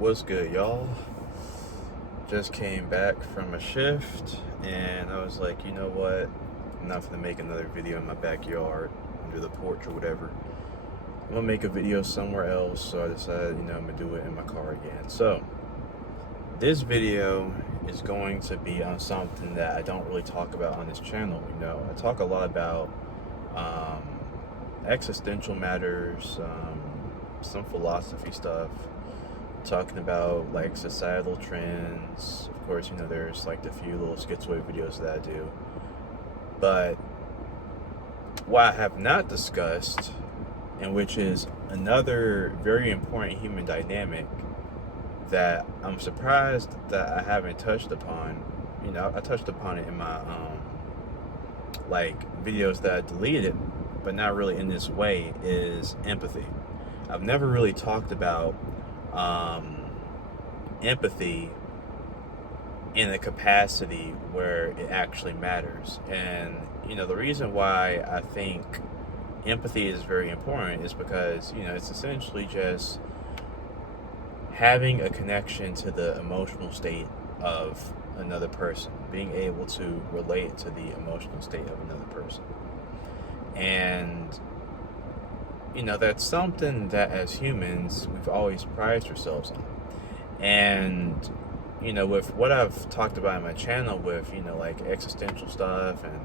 What's good, y'all? Just came back from a shift, and I was like, you know what? I'm not gonna make another video in my backyard, under the porch or whatever. I'm gonna make a video somewhere else, so I decided, I'm gonna do it in my car again. So, this video is going to be on something that I don't really talk about on this channel. I talk a lot about um, existential matters, some philosophy stuff, talking about like societal trends. Of course, there's like the few little schizoid videos that I do. But what I have not discussed, and which is another very important human dynamic that I'm surprised that I haven't touched upon. I touched upon it in my like videos that I deleted, but not really in this way, is empathy. I've never really talked about um, empathy in a capacity where it actually matters. And, the reason why I think empathy is very important is because, it's essentially just having a connection to the emotional state of another person, being able to relate to the emotional state of another person. And that's something that as humans we've always prided ourselves on. And with what I've talked about in my channel, with like existential stuff and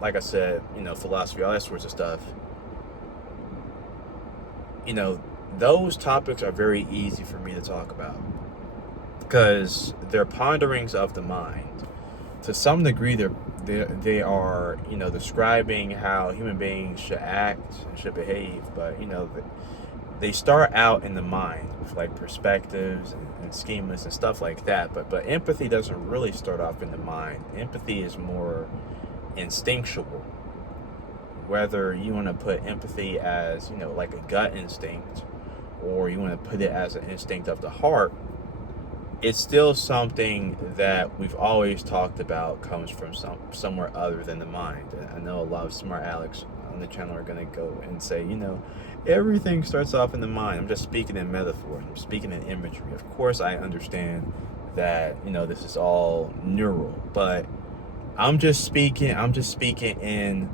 like I said, philosophy, all that sorts of stuff, those topics are very easy for me to talk about because they're ponderings of the mind. To some degree, they are describing how human beings should act and should behave, but they start out in the mind with like perspectives and schemas and stuff like that. But empathy doesn't really start off in the mind. Empathy is more instinctual. Whether you want to put empathy as like a gut instinct, or you want to put it as an instinct of the heart, it's still something that we've always talked about comes from somewhere other than the mind. And I know a lot of smart Alex on the channel are going to go and say, everything starts off in the mind. I'm just speaking in metaphor. I'm speaking in imagery. Of course, I understand that, this is all neural, but I'm just speaking in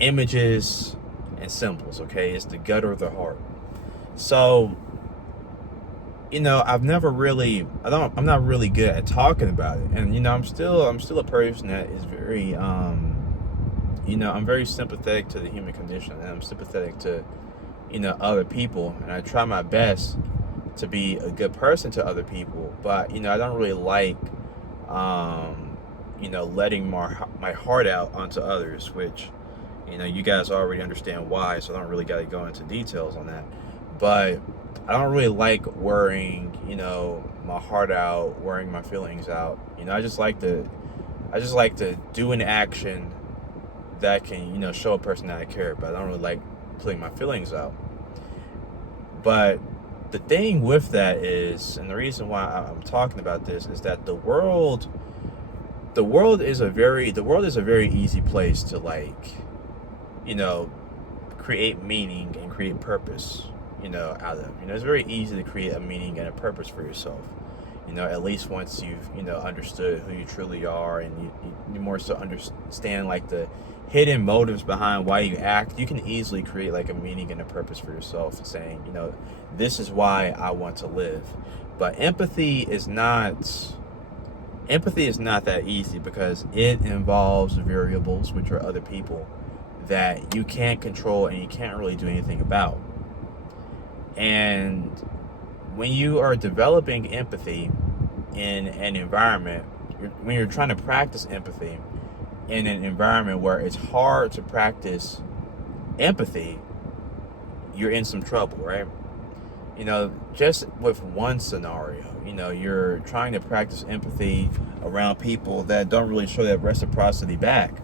images and symbols, okay? It's the gut or the heart. So, I'm not really good at talking about it. And I'm still a person that is very I'm very sympathetic to the human condition, and I'm sympathetic to other people, and I try my best to be a good person to other people. But I don't really like letting my heart out onto others, which you guys already understand why, so I don't really got to go into details on that. But I don't really like wearing my heart out, wearing my feelings out. I just like to do an action that can show a person that I care, but I don't really like putting my feelings out. But the thing with that is, and the reason why I'm talking about this, is that the world is a very easy place to create meaning and create purpose out of. It's very easy to create a meaning and a purpose for yourself, at least once you've understood who you truly are, and you more so understand like the hidden motives behind why you act. You can easily create like a meaning and a purpose for yourself, saying this is why I want to live. But empathy is not that easy, because it involves variables, which are other people, that you can't control and you can't really do anything about. And when you are developing empathy in an environment, when you're trying to practice empathy in an environment where it's hard to practice empathy, you're in some trouble, right? Just with one scenario, you're trying to practice empathy around people that don't really show that reciprocity back.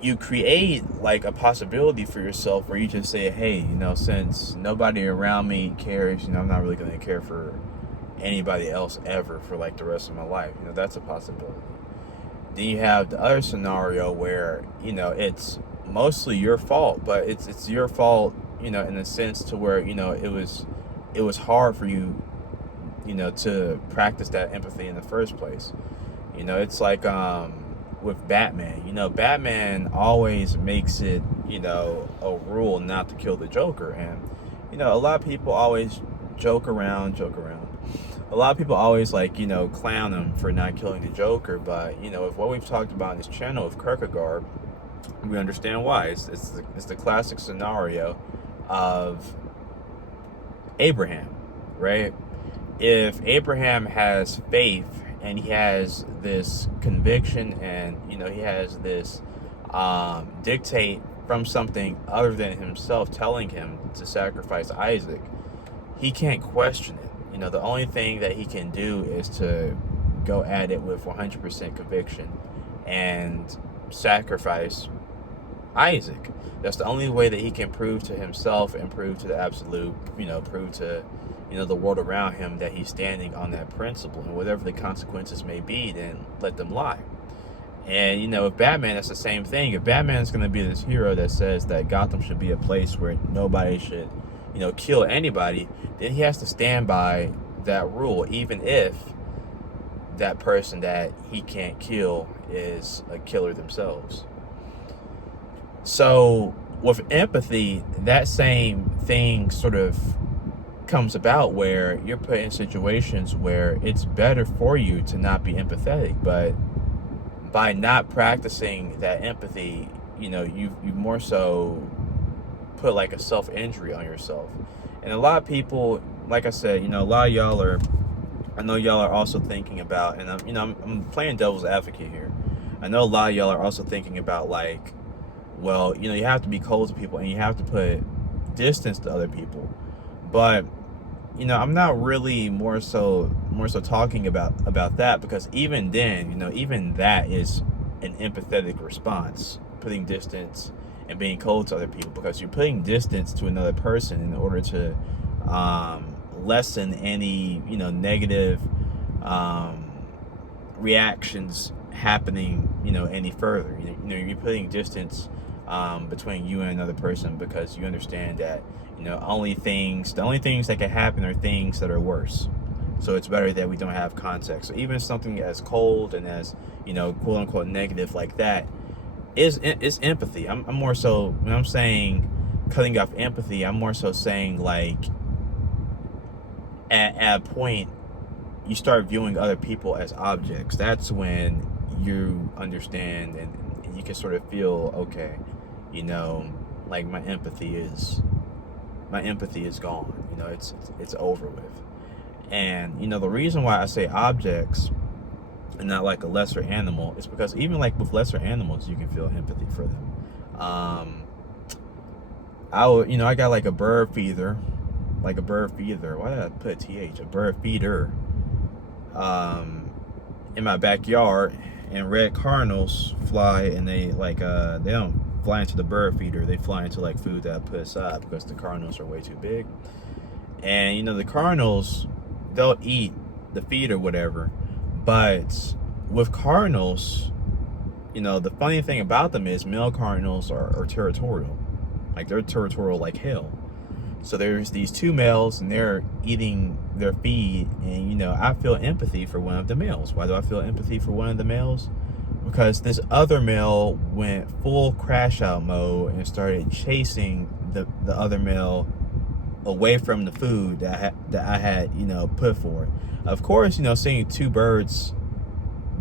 You create like a possibility for yourself where you just say, hey, since nobody around me cares, I'm not really going to care for anybody else ever for like the rest of my life. That's a possibility. Then you have the other scenario where it's mostly your fault, but it's your fault, in a sense to where, it was hard for you, to practice that empathy in the first place. It's like with Batman. Batman always makes it, a rule not to kill the Joker. And, a lot of people always joke around. A lot of people always clown him for not killing the Joker. But, with what we've talked about in this channel with Kierkegaard, we understand why. It's the classic scenario of Abraham, right? If Abraham has faith and he has this conviction and he has this dictate from something other than himself telling him to sacrifice Isaac, he can't question it. The only thing that he can do is to go at it with 100% conviction and sacrifice Isaac. That's the only way that he can prove to himself and prove to the absolute, prove to the world around him that he's standing on that principle. And whatever the consequences may be, then let them lie. And with Batman, that's the same thing. If Batman's going to be this hero that says that Gotham should be a place where nobody should kill anybody, then he has to stand by that rule, even if that person that he can't kill is a killer themselves. So with empathy, that same thing sort of comes about where you're put in situations where it's better for you to not be empathetic, but by not practicing that empathy, you more so put like a self-injury on yourself. And a lot of people, like I said, a lot of y'all are, I know y'all are also thinking about, and I'm playing devil's advocate here. I know a lot of y'all are also thinking about well, you have to be cold to people and you have to put distance to other people. But, I'm not really more so talking about that, because even then, even that is an empathetic response, putting distance and being cold to other people, because you're putting distance to another person in order to lessen any, negative reactions happening, any further. You're putting distance between you and another person, because you understand that the only things that can happen are things that are worse. So it's better that we don't have context. So even something as cold and as quote unquote negative like that is empathy. I'm more so, when I'm saying cutting off empathy, I'm more so saying at a point you start viewing other people as objects. That's when you understand and you can sort of feel, okay, my empathy is gone. It's over with. And the reason why I say objects and not like a lesser animal is because even with lesser animals, you can feel empathy for them. I got a bird feeder. Why did I put TH? A bird feeder in my backyard, and red cardinals fly, and they they don't fly into the bird feeder. They fly into food that I put aside, because the cardinals are way too big. And the cardinals, they'll eat the feed or whatever. But with cardinals, the funny thing about them is male cardinals are territorial. They're territorial like hell. So there's these two males and they're eating their feed, and I feel empathy for one of the males. Why do I feel empathy for one of the males? Because this other male went full crash out mode and started chasing the other male away from the food that I had put for it. Of course, seeing two birds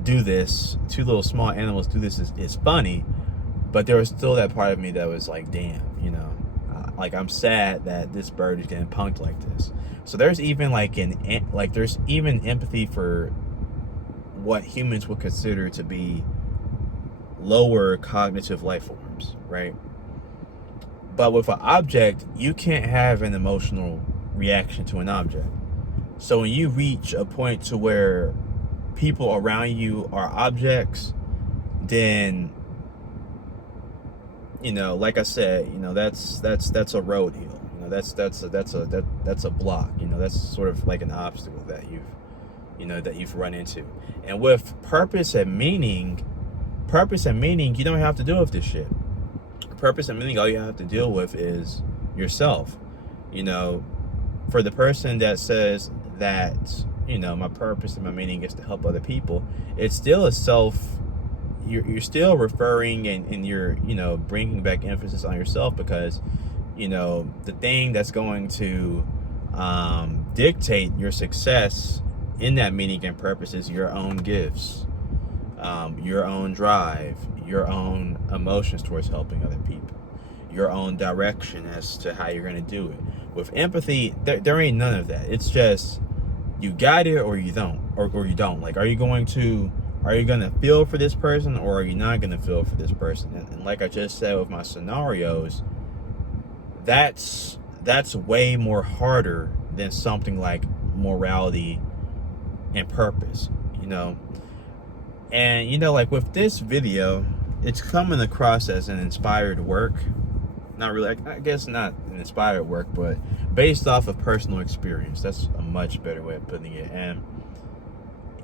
do this, two little small animals do this is funny, but there was still that part of me that was damn, I'm sad that this bird is getting punked like this. So there's even there's even empathy for what humans would consider to be lower cognitive life forms, right? But with an object, you can't have an emotional reaction to an object. So when you reach a point to where people around you are objects, then like I said, that's a road hill. That's a block. That's sort of like an obstacle that you've run into. And with purpose and meaning, you don't have to deal with this shit. Purpose and meaning, all you have to deal with is yourself. You know, for the person that says that, you know, my purpose and my meaning is to help other people, it's still a self, you're still referring and you're, you know, bringing back emphasis on yourself, because, you know, the thing that's going to dictate your success in that meaning and purpose is your own gifts, your own drive, your own emotions towards helping other people, your own direction as to how you're going to do it. With empathy, there ain't none of that. It's just, you got it or you don't, or you don't. Like, are you going to feel for this person, or are you not going to feel for this person? And like I just said with my scenarios, that's way more harder than something like morality and purpose, you know. And, you know, like with this video, it's coming across as an inspired work. Not really, I guess not an inspired work, but based off of personal experience. That's a much better way of putting it. And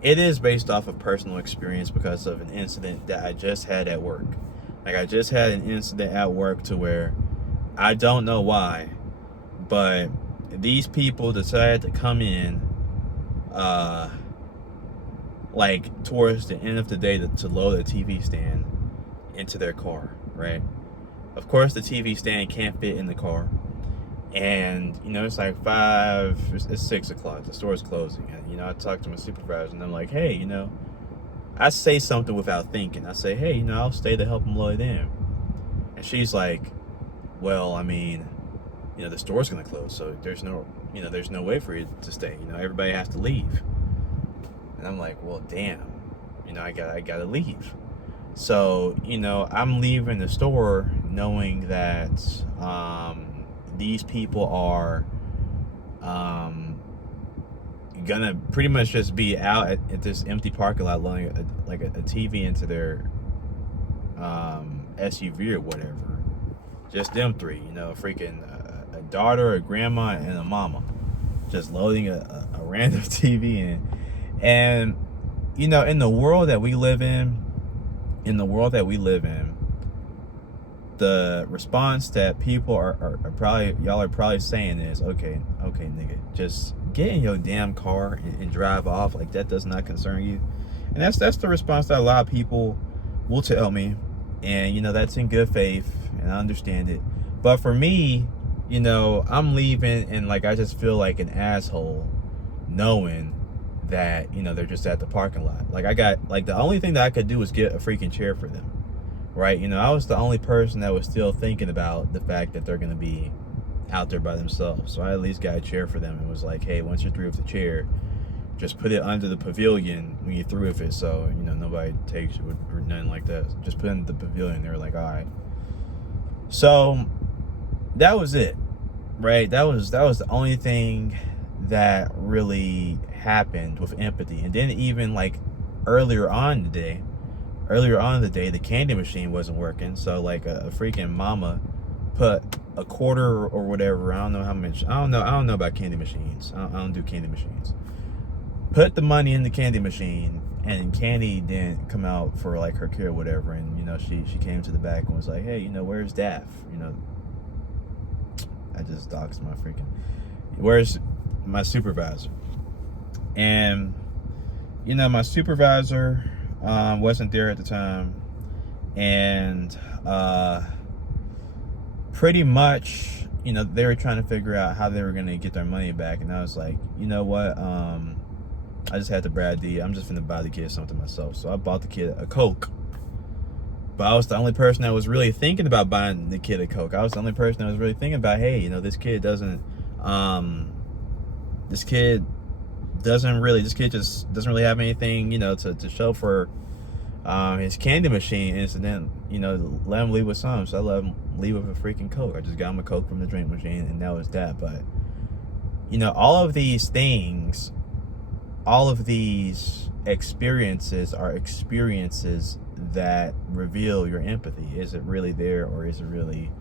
it is based off of personal experience because of an incident that I just had at work. Like, I just had an incident at work to where, I don't know why, but these people decided to come in like towards the end of the day to load a TV stand into their car, right? Of course, the TV stand can't fit in the car. And, you know, it's like it's 6 o'clock. The store's closing. And, you know, I talked to my supervisor and I'm like, hey, you know, I say something without thinking. I say, hey, you know, I'll stay to help them load in. And she's like, well, I mean, you know, the store's going to close. So there's no way for you to stay. You know, everybody has to leave. And I'm like, well, damn, you know, I gotta leave. So, you know, I'm leaving the store knowing that these people are gonna pretty much just be out at this empty parking lot loading a TV into their SUV or whatever. Just them three, you know, a daughter, a grandma, and a mama, just loading a random TV in. And, you know, in the world that we live in, the response that people are probably saying is, okay, nigga, just get in your damn car and drive off. Like, that does not concern you. And that's the response that a lot of people will tell me. And, you know, that's in good faith, and I understand it. But for me, you know, I'm leaving and, like, I just feel like an asshole knowing that, you know, they're just at the parking lot. Like, the only thing that I could do was get a freaking chair for them, right? You know, I was the only person that was still thinking about the fact that they're going to be out there by themselves. So I at least got a chair for them and was like, hey, once you're through with the chair, just put it under the pavilion when you're through with it, so, you know, nobody takes you or nothing like that. Just put it in the pavilion. They were like, all right. So that was it, right? That was the only thing that really happened with empathy. And then even like earlier on in the day, the candy machine wasn't working. So like a freaking mama put a quarter or whatever, I don't know how much, I don't know about candy machines. I don't do candy machines. Put the money in the candy machine, and candy didn't come out for like her kid or whatever. And, you know, she came to the back and was like, hey, you know, where's Daff? You know, I just doxed my freaking, where's my supervisor? And, you know, my supervisor wasn't there at the time. And pretty much, you know, they were trying to figure out how they were going to get their money back. And I was like, you know what? I just had to Brad D. I'm just going to buy the kid something myself. So I bought the kid a Coke. But I was the only person that was really thinking about buying the kid a Coke. I was the only person that was really thinking about, hey, you know, this kid just doesn't really have anything, you know, to show for his candy machine incident. You know, let him leave with some. So I let him leave with a freaking Coke. I just got him a Coke from the drink machine, and that was that. But, you know, all of these things, all of these experiences are experiences that reveal your empathy. Is it really there, or is it really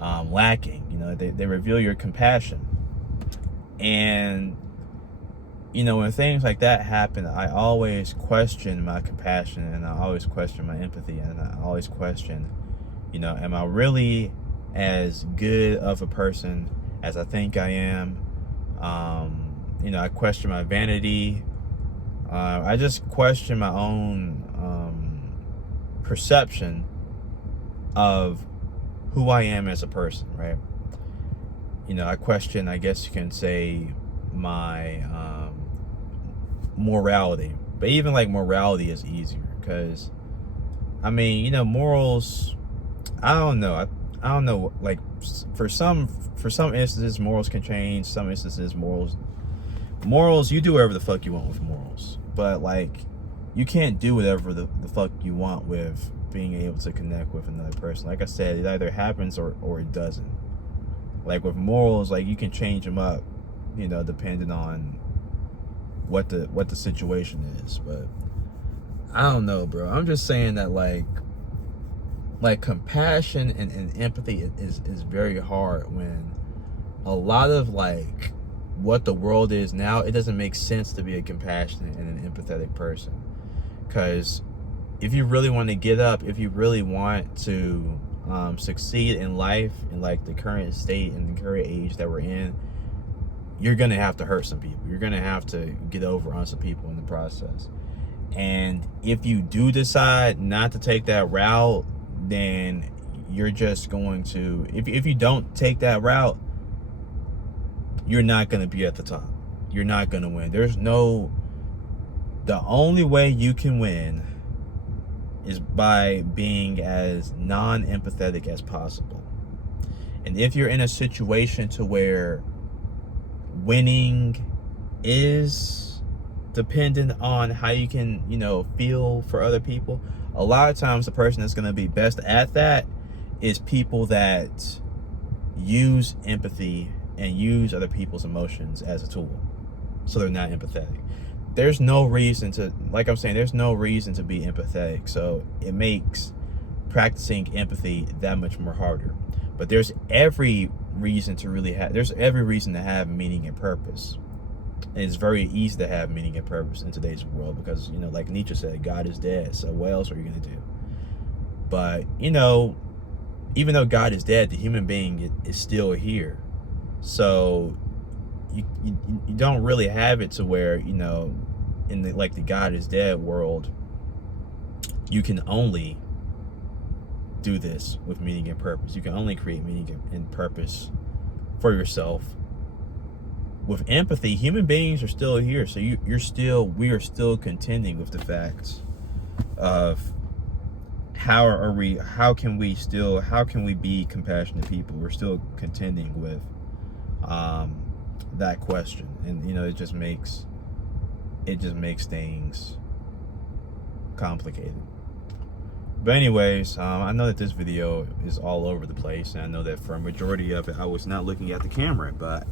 lacking? You know, they reveal your compassion. And, you know, when things like that happen, I always question my compassion, and I always question my empathy, and I always question, you know, am I really as good of a person as I think I am. You know, I question my vanity. I just question my own perception of who I am as a person, right? You know, I question, I guess you can say, my morality. But even like morality is easier because, I mean, you know, morals, I don't know. I don't know. Like for some instances, morals can change. Some instances, morals, you do whatever the fuck you want with morals. But like, you can't do whatever the fuck you want with being able to connect with another person. Like I said, it either happens or it doesn't. Like with morals, like you can change them up, you know, depending on what the situation is. But I don't know, bro. I'm just saying that like compassion and empathy is very hard when a lot of like what the world is now, it doesn't make sense to be a compassionate and an empathetic person. Because if you really want to get up, if you really want to succeed in life, in like the current state and the current age that we're in, you're gonna have to hurt some people. You're gonna have to get over on some people in the process. And if you do decide not to take that route, then you're just going to, if you don't take that route, you're not going to be at the top. You're not going to win. The only way you can win is by being as non-empathetic as possible. And if you're in a situation to where winning is dependent on how you can, you know, feel for other people, a lot of times the person that's going to be best at that is people that use empathy and use other people's emotions as a tool, so they're not empathetic. There's no reason to, like I'm saying, there's no reason to be empathetic, so it makes practicing empathy that much more harder. But there's every reason to have meaning and purpose. And it's very easy to have meaning and purpose in today's world because, you know, like Nietzsche said, God is dead, so what else are you going to do? But, you know, even though God is dead, the human being is still here. So you don't really have it to where, you know, in the God is dead world, you can only do this with meaning and purpose. You can only create meaning and purpose for yourself. With empathy, human beings are still here, so we are still contending with the facts of how can we be compassionate people. We're still contending with that question, and you know, it just makes things complicated. But anyways, I know that this video is all over the place, and I know that for a majority of it I was not looking at the camera, but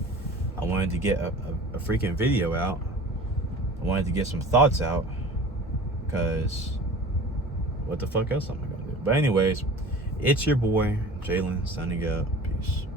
I wanted to get a freaking video out. I wanted to get some thoughts out, because what the fuck else am I gonna do? But anyways, it's your boy Jalen signing up. Peace.